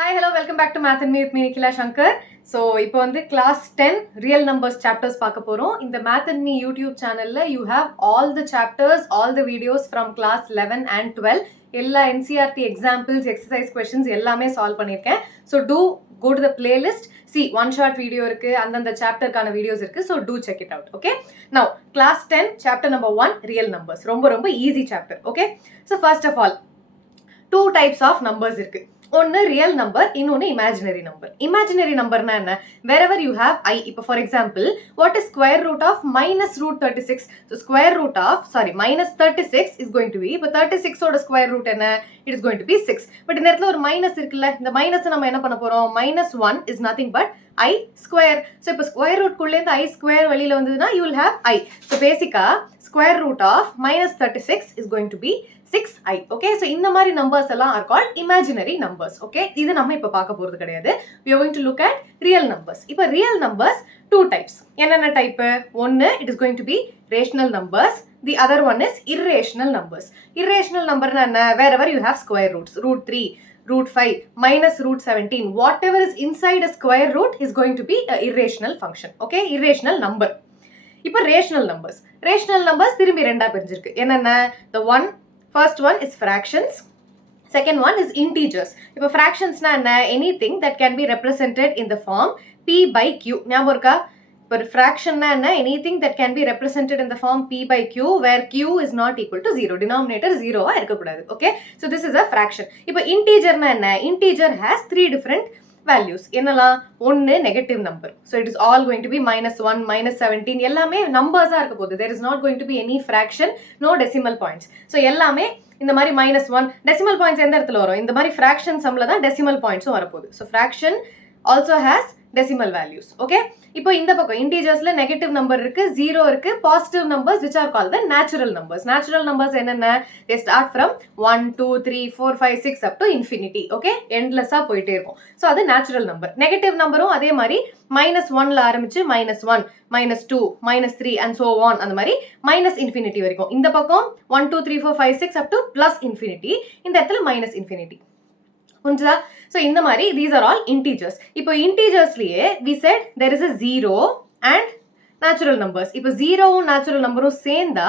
Hi, hello, welcome back to Math&Me with me, Nikhila Shankar. So, இப்போ வந்து Class 10 Real Numbers chapters பார்க்க போறோம். இந்த Math&Me YouTube channelல you have all the chapters, all the videos from Class 11 and 12. எல்லா NCERT examples, exercise questions எல்லாமே solve பண்ணிருக்கேன். So, do go to the playlist. See, one short video இருக்கு, அந்தந்த chapterக்கான videos இருக்கு. So, do check it out. Okay? Now, Class 10, chapter number 1, Real Numbers. ரொம்ப easy chapter. Okay? So, first of all, two types of numbers இருக்கு. ஒன்னு real number, இன்னொன்னு imaginary number. Imaginary நம்பர்னா என்ன? wherever you have I. இப்போ for example, what is square root of minus root 36? So square root of, minus 36 is going to be, இப்போ 36 ஓட square root என்ன? It is going to be 6. But இந்த இடத்துல ஒரு minus இருக்குல்ல, இந்த minus நம்ம என்ன பண்ண போறோம்? minus 1 is nothing but I square. So இப்போ square root குள்ளேந்து I square வெளியில வந்ததுன்னா you will have I. So basically, square root of minus 36 is going to be 6i. Okay, so இந்த மாதிரி numbers எல்லாம் are called imaginary numbers. Okay, இது நம்ம இப்ப பார்க்க போறது கிடையாது. We are going to look at real numbers. இப்ப real numbers two types. என்னென்ன type? ஒன்னு, it is going to be rational numbers. The other one is irrational numbers. Irrational number னா என்ன? Wherever you have square roots, root 3, root 5, minus root 17, whatever is inside a square root is going to be an irrational function. Okay, irrational number. இப்ப rational numbers. Rational numbers திரும்பி ரெண்டா பிரிஞ்சிருக்கு. என்னென்ன? The first one is fractions. Second one is integers. இப்போ fractions na enna? Anything that can be represented in the form p by q. ஞாபகம் இருக்கா? இப்போ fraction na enna? Anything that can be represented in the form p by q where q is not equal to 0. Denominator 0 ஆ இருக்கக்கூடாது. Okay? So this is a fraction. இப்போ integer na enna? Integer has three different values. என்னலாம்? ஒன்னு negative number. So it is all going to be minus 1, minus 17. எல்லாமே numbers ஆ இருக்க போகுது. There is not going to be any fraction, no decimal points. So எல்லாமே இந்த மாதிரி minus 1, decimal points எந்த இடத்துல வரும்? இந்த மாதிரி fraction sumல தான் decimal points வரப்போகுது. So fraction also has decimal values. Okay? இப்போ இந்த பக்கம் integersல negative number இருக்கு, 0 இருக்கு, positive numbers which are called the natural numbers. Natural numbers என்னென்ன? They start from 1, 2, 3, 4, 5, 6 up to infinity. Okay? Endless ஆ போயிட்டே இருக்கும். So அது natural number. Negative numberம் அதே மாதிரி minus 1ல ஆரம்பிச்சு minus 1, minus 2, minus 3 and so on. அந்த மாதிரி minus infinity வரைக்கும். இந்த பக்கம் 1, 2, 3, 4, 5, 6 up to plus infinity. இந்த இடத்துல minus infinity. புரிஞ்சுதா? So இந்த மாதிரி these are all integers. இப்போ integersலயே we said there is a 0 and natural numbers. இப்போ 0வும் natural numberம் சேர்ந்தா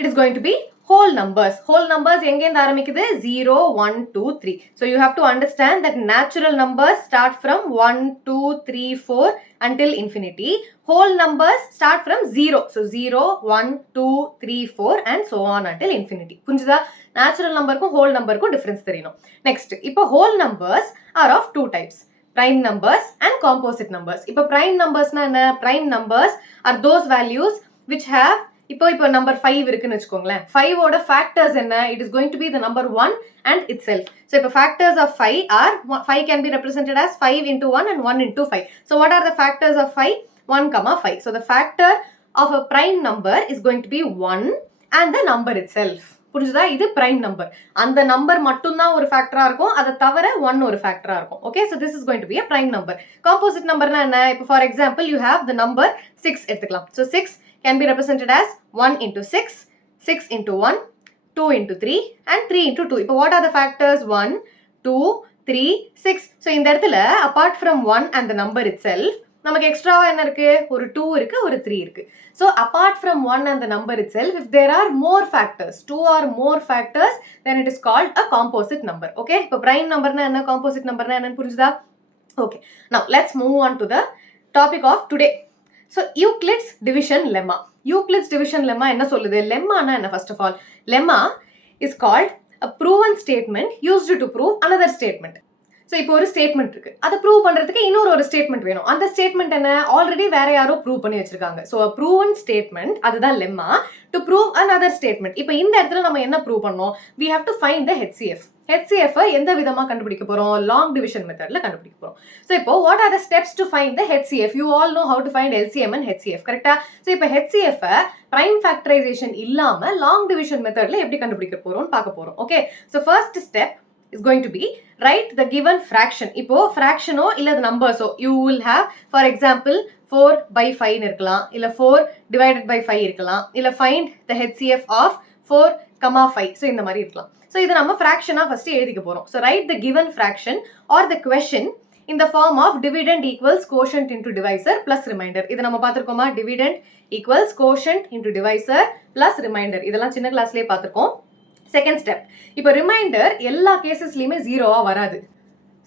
it is going to be whole numbers. Whole numbers எங்கேந்து ஆரம்பிக்குது? 0, 1, 2, 3. So you have to understand that natural numbers start from 1, 2, 3, 4 until infinity. Whole numbers start from 0. So 0, 1, 2, 3, 4 and so on until infinity. புரிஞ்சுதா? Natural numberக்கும் whole numberக்கும் difference தெரியணும். Next, இப்போ whole numbers are of two types. Prime numbers and composite numbers. இப்போ prime numbers னா என்ன? Prime numbers are those values which have இப்போ number 5 இருக்குன்னு வெச்சுக்கோங்களேன். 5 ஓட factors என்ன? It is going to be the number 1 and itself. So இப்போ factors of 5 are 5 can be represented as 5 into 1 and 1 into 5. So what are the factors of 5? 1, 5. So the factor of a prime number is going to be 1 and the number itself. புரிஞ்சுதா? இது prime number. அந்த number மட்டும்தான் ஒரு factor-ஆ இருக்கும், அதை தவிர 1 ஒரு factor-ஆ இருக்கும். Okay, so this is going to be a prime number. Composite number-னா என்ன? இப்போ for example you have the number 6 எடுத்துக்கலாம். So 6 can be represented as 1 into 6, 6 into 1, 2 into 3 and 3 into 2. இப்போ what are the factors? 1, 2, 3, 6. So இந்த இடத்துல apart from 1 and the number itself, நமக்கு எக்ஸ்ட்ராவா என்ன இருக்கு? ஒரு 2 இருக்கு, ஒரு 3 இருக்கு. So apart from 1 and the number itself, if there are more factors, 2 or more factors, then it is called a composite number. Okay? இப்போ prime number na enna, composite number na enna புரிஞ்சுதா? Okay. Now let's move on to the topic of today. So Euclid's division lemma. Euclid's division lemma என்ன சொல்லுது? lemma na enna? First of all, lemma is called a proven statement used to prove another statement. So இப்போ ஒரு ஸ்டேட்மெண்ட் இருக்கு, அதை ப்ரூவ் பண்றதுக்கு இன்னொரு ஒரு ஸ்டேட்மெண்ட் வேணும். அந்த ஸ்டேட்மெண்ட் என்ன? ஆல்ரெடி வேற யாரோ ப்ரூவ் பண்ணி வச்சிருக்காங்க. ஸோ ப்ரூவன் ஸ்டேட்மெண்ட், அதுதான் lemma, to prove another statement. இப்போ இந்த இடத்துல நம்ம என்ன ப்ரூவ் பண்ணோம்? we have to find the HCF. HCF எந்த விதமா கண்டுபிடிக்க போறோம்? லாங் டிவிஷன் மெத்தட்ல கண்டுபிடிக்க போறோம். ஸோ இப்போ what are the steps to find the HCF? You all know how to find LCM and HCF, கரெக்டா? ஸோ இப்போ HCF prime factorization இல்லாம லாங் டிவிஷன் மெத்தட்ல எப்படி கண்டுபிடிக்க போறோம்னு பார்க்க போறோம். Okay, so first step is going to be write the given fraction. இப்போ fractionோ இல்ல the numbersோ you will have, for example, 4 by 5 இருக்கலாம், இல்ல 4 divided by 5 இருக்கலாம், இல்ல find the HCF of 4 comma 5. So இந்த மாதிரி இருக்கலாம். So இதை நம்ம fraction-ஆ first எழுதிக்க போறோம். So write the given fraction or the question in the form of dividend equals quotient into divisor plus remainder. இதை நம்ம பார்த்திருக்கோமா? Dividend equals quotient into divisor plus remainder. இதெல்லாம் சின்ன கிளாஸ்லயே பார்த்திருக்கோம். Second step. இப்போ remainder எல்லா கேசஸ்லயுமே 0-ஆ வராது.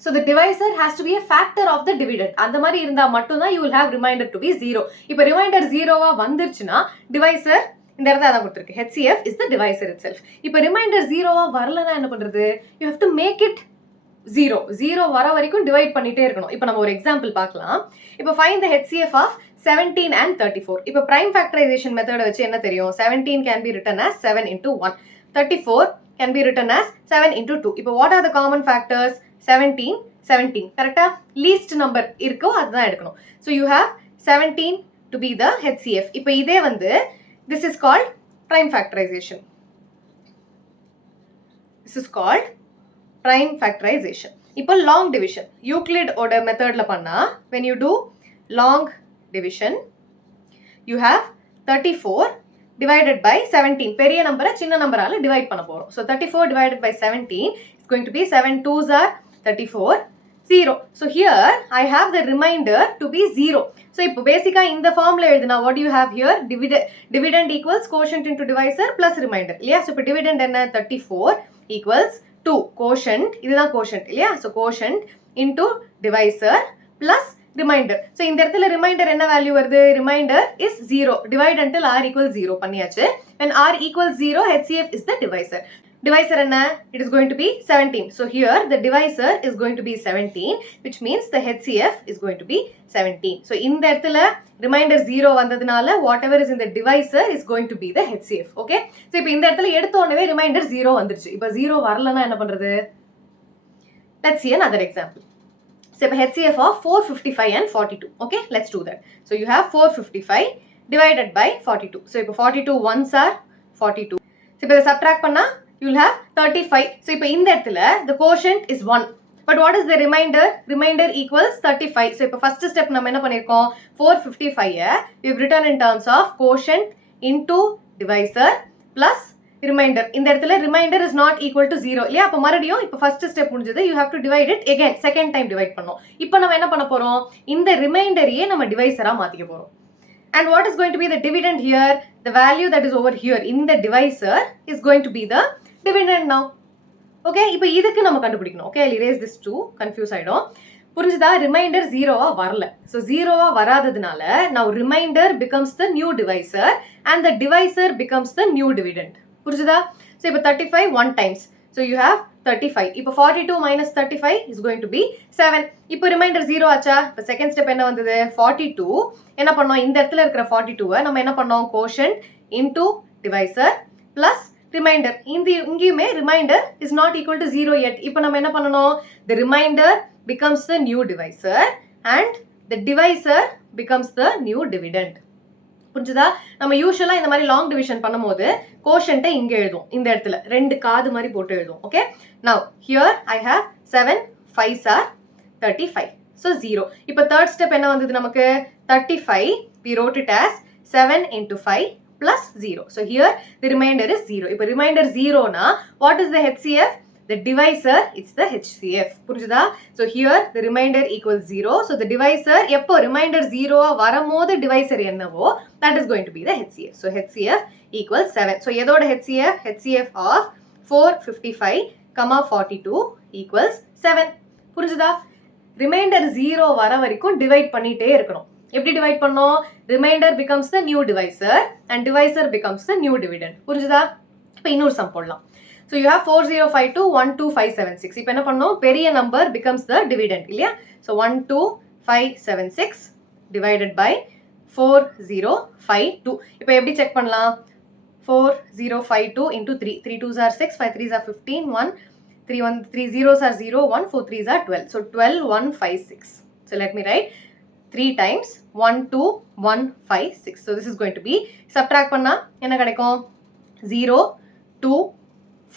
So the divisor has to be a factor of the dividend. அந்த மாதிரி இருந்தா மட்டும்தான் you will have remainder to be 0. இப்போ remainder 0-ஆ வந்துருச்சுன்னா divisor இந்த இடத்துல அதான் கொடுத்திருக்கு. HCF is the divisor itself. இப்போ remainder 0-ஆ வரலனா என்ன பண்றது? You have to make it 0. 0 வர வரைக்கும் டிவைட் பண்ணிட்டே இருக்கணும். இப்போ நம்ம ஒரு எக்ஸாம்பிள் பார்க்கலாம். இப்போ find the HCF of 17 and 34. இப்போ prime factorization method வச்சு என்ன தெரியும்? 17 can be written as 7 into 1. 34 can be written as 7 into 2. இப்போ what are the common factors? 17, 17. Correct? Least number இருக்கோ அதுதான் எடுக்கணும். So you have 17 to be the HCF. இப்போ இதே வந்து this is called prime factorization. This is called prime factorization. இப்போ long division. Euclid ஓட மெத்தட்ல பண்ணா when you do long division you have 34 divided by 17. பெரிய நம்பரை சின்ன நம்பரால டிவைட் பண்ண போறோம். So 34 divided by 17 is going to be 7 2s are 34 0. So here I have the remainder to be 0. So இப்போ பேசிக்கா இந்த ஃபார்ம்ல எழுதுனா what do you have here? Dividend equals quotient into divisor plus remainder. இல்லையா? So இப்போ dividend என்ன? 34 equals 2 quotient, இதுதான் quotient இல்லையா? So quotient into divisor plus remainder. So இந்த இடத்துல remainder என்ன வேல்யூ வருது? Remainder is 0. Divide until r equals 0 பண்ணியாச்சு. When r equals 0, HCF is the divisor. Divisor என்ன? It is going to be 17. So here the divisor is going to be 17, which means the HCF is going to be 17. So இந்த இடத்துல remainder 0 வந்ததுனால whatever is in the divisor is going to be the HCF. Okay? So இப்போ இந்த இடத்துல எடுத்த உடனே remainder 0 வந்துருச்சு. இப்போ 0 வரலனா என்ன பண்றது? Let's see another example. So இப்போ HCF of 455 and 42. Okay? Let's do that. So you have 455 divided by 42. So இப்போ 42 ones are 42. So இப்போ இதை subtract பண்ணா you will have 35. So இப்போ இந்த இடத்துல the quotient is 1. But what is the remainder? Remainder equals 35. So இப்போ first step நம்ம என்ன பண்ணிருக்கோம்? 455 we have written in terms of quotient into divisor plus remainder. இந்த இடத்துல remainder is not equal to 0. இல்லையா? அப்போ மறுபடியும் இப்போ first step முடிஞ்சது. You have to divide it again. Second time divide பண்ணோம். இப்போ நம்ம என்ன பண்ண போறோம்? இந்த remainder-ஐயே நம்ம divisor-ஆ மாத்திக்க போறோம். And what is going to be the dividend here? The value that is over here in the divisor is going to be the dividend now. Okay, இப்போ இதுக்கு நம்ம கண்டுபிடிக்கணும். Okay, I'll erase this too. Confuse ஆயிடும். புரிஞ்சுதா? Remainder 0-ஆ வரல. So 0-ஆ வராததுனால now remainder becomes the new divisor and the divisor becomes the new dividend. புரிஞ்சுதா? So இப்போ 35 1 times. So you have 35. இப்போ 42 minus 35 is going to be 7. இப்போ remainder 0 ஆச்சா? இப்போ second step என்ன வந்தது? 42 என்ன பண்ணோம்? இந்த இடத்துல இருக்கிற 42-ஐ நம்ம என்ன பண்ணோம்? Quotient into divisor plus remainder. இங்கேயுமே remainder is not equal to 0 yet. இப்போ நம்ம என்ன பண்ணணும்? The remainder becomes the new divisor and the divisor becomes the new dividend. புரிஞ்சுதா? நம்ம யூசுவலா இந்த மாதிரி லாங் டிவிஷன் பண்ணும்போது கோஷன்ட்டை இங்க எழுதுவோம். இந்த இடத்துல ரெண்டு காது மாதிரி போட்டு எழுதுவோம். Okay? Now here I have 7 5s are 35. So 0. இப்போ third step என்ன வந்தது நமக்கு? 35 we wrote it as 7 into 5 plus 0. So here the remainder is 0. இப்போ remainder 0 na what is the HCF? The divisor it's the HCF. புரிஞ்சுதா? So here the remainder equals 0. So the divisor எப்போ remainder 0 வரும்போது divisor என்னவோ that is going to be the HCF. So HCF equals 7. So எதோட HCF? HCF of 455, 42 equals 7. புரிஞ்சுதா? remainder 0 வர வரைக்கும் divide பண்ணிட்டே இருக்கணும். எப்படி divide பண்ணோம்? Remainder becomes the new divisor and divisor becomes the new dividend. புரிஞ்சுதா? இப்போ இன்னொரு சம் போடலாம். So you have 4052 12576. இப்போ என்ன பண்ணோம்? பெரிய number becomes the dividend இல்லையா? So 12576 divided by 4052. இப்போ எப்படி செக் பண்ணலாம்? 4052 into 3. 3 2s are 6, 5 3s are 15, 3 zeros are 0, 1 4 3s are 12. So 12156. So let me write 3 times 12156. So this is going to be subtract பண்ணா என்ன கிடைக்கும்? 0 2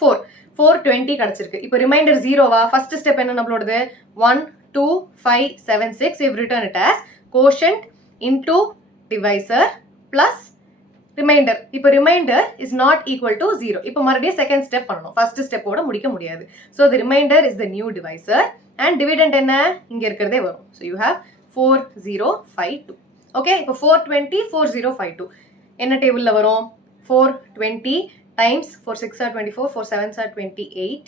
4 420 கிடைச்சிருக்கு. இப்போ ரிமைண்டர் 0வா? ஃபர்ஸ்ட் ஸ்டெப் என்ன நம்மளோடது? 12576 we've written it as quotient into divisor plus remainder. இப்போ remainder is not equal to 0. இப்போ மறுபடியும் செகண்ட் ஸ்டெப் பண்ணணும். ஃபர்ஸ்ட் ஸ்டெப்போட முடிக்க முடியாது. So the remainder is the new divisor and dividend என்ன இங்கே இருக்கிறதே வரும். So you have 4052. ஓகே, இப்போ 420 4052 என்ன டேபிளில் வரும்? 420 டைம்ஸ் 4 6 are 24, 4 7 are 28,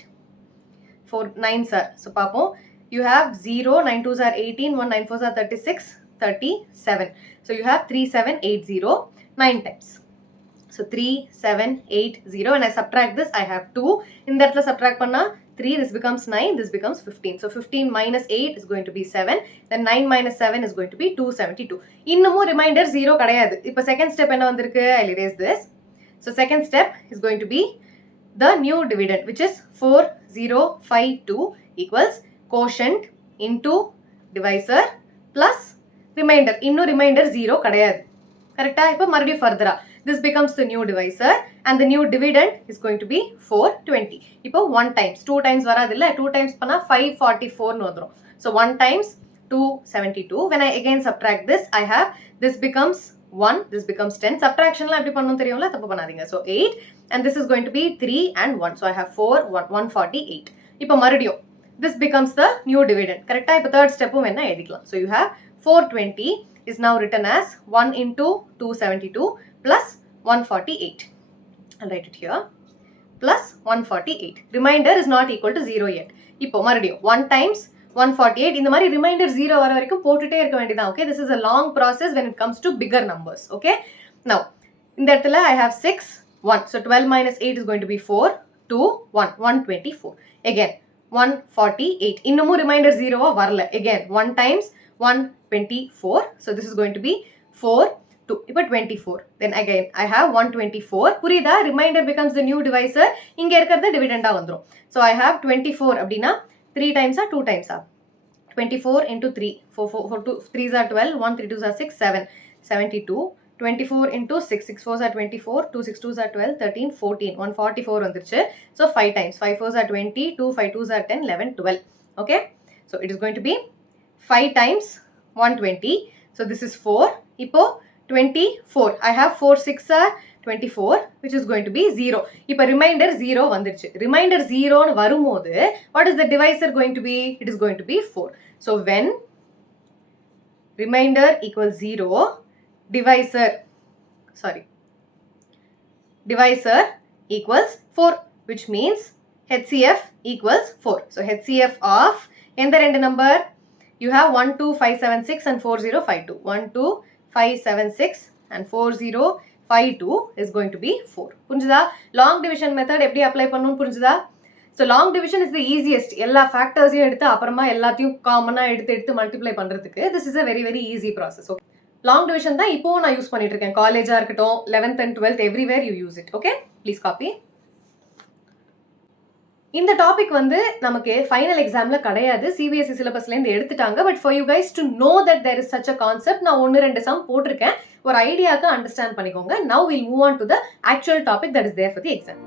4 9s are. ஸோ பார்ப்போம். You have 0, 9 2s are 18, 1 9 4s are 36, 37. So you have 3780 9 times. So 3780 and I subtract this, I have 2. In that subtract panna 3, this becomes 9, this becomes 15. So 15 minus 8 is going to be 7. Then 9 minus 7 is going to be 272. இன்னமும் ரிமைண்டர் 0 கிடையாது. இப்போ second step என்ன வந்திருக்கு? I'll erase this. So second step is going to be the new dividend, which is 4052 equals quotient into divisor plus remainder. இன்னும் remainder 0 கிடையாது. கரெக்டா? இப்போ மறுபடியும் further this becomes the new divisor and the new dividend is going to be 420. இப்போ 1 times 2 times வராதில்ல, 2 times பண்ணா 544 னு வந்துரும். So 1 times 272. When I again subtract this, I have this becomes 1, this becomes 10. Subtractionலாம் எப்படி பண்ணனும் தெரியும்ல, தப்பு பண்ணாதீங்க. So 8 and this is going to be 3 and 1. So I have 4 148. இப்போ மறுபடியும் this becomes the new dividend. கரெக்ட்டா? இப்போ third step வேணா எழுதிக்கலாம். So you have 420 is now written as 1 into 272 plus 148. I'll write it here. Plus 148. Remainder is not equal to 0 yet. இப்போ மறுபடியும் 1 times 148. இந்த மாதிரி remainder 0 வர வரைக்கும் போட்டுட்டே இருக்க வேண்டியதான். Okay, this is a long process when it comes to bigger numbers. Okay, now இந்த இடத்துல I have 6 1. So 12 minus 8 is going to be 4 2 1 124. Again 148. இன்னமும் remainder 0 வரல. Again 1 times 124. So this is going to be 4 2. இப்போ 24. Then again I have 124. புரியுதா? Remainder becomes the new divisor. இங்க இருக்கிறது dividend வந்துரும். So I have 24 அப்படினா 3 times or 2 times are 24 into 3 4 2 3s are 12 1 3 2s are 6 7 72 24 into 6 6 4s are 24 2 6 2s are 12 13 14 144 வந்துருச்சு. So 5 times 5 4s are 20 2 5 2s are 10 11 12. Okay, so it is going to be 5 times 120. So this is 4. இப்போ 24. I have 4 6 are 24, which is going to be 0. இப்போ remainder 0 வந்துருச்சு. Remainder 0 னு வரும்போது what is the divisor going to be? It is going to be 4. So when remainder equals 0, divisor equals 4, which means HCF equals 4. So HCF of எந்த ரெண்டு number? You have 12576 and 4052. 12576 and 4052 is going to be 4. புரிஞ்சுதா? long division method எப்படி அப்ளை பண்ணனும் புரிஞ்சுதா? So long division is the easiest. எல்லா factorsையும் எடுத்து அப்புறமா எல்லாத்தையும் காமனா எடுத்து மல்டிப்ளை பண்றதுக்கு this is a very very easy process. Okay, long division தான் இப்போ நான் யூஸ் பண்ணிட்டு இருக்கேன். காலேஜா இருக்கட்டும், 11th and 12th everywhere you use it. Okay, please copy. இந்த டாபிக் வந்து நமக்கு ஃபைனல் எக்ஸாம்ல கிடையாது, சிபிஎஸ்இ சிலபஸ்ல இருந்து எடுத்துட்டாங்க. But for you guys to know that there is such a concept, நான் 1-2 சம் போட்டிருக்கேன். ஒரு ஐடியாக்கு அண்டர்ஸ்டாண்ட் பண்ணிக்கோங்க. Now will move on to the actual topic that is there for the exam.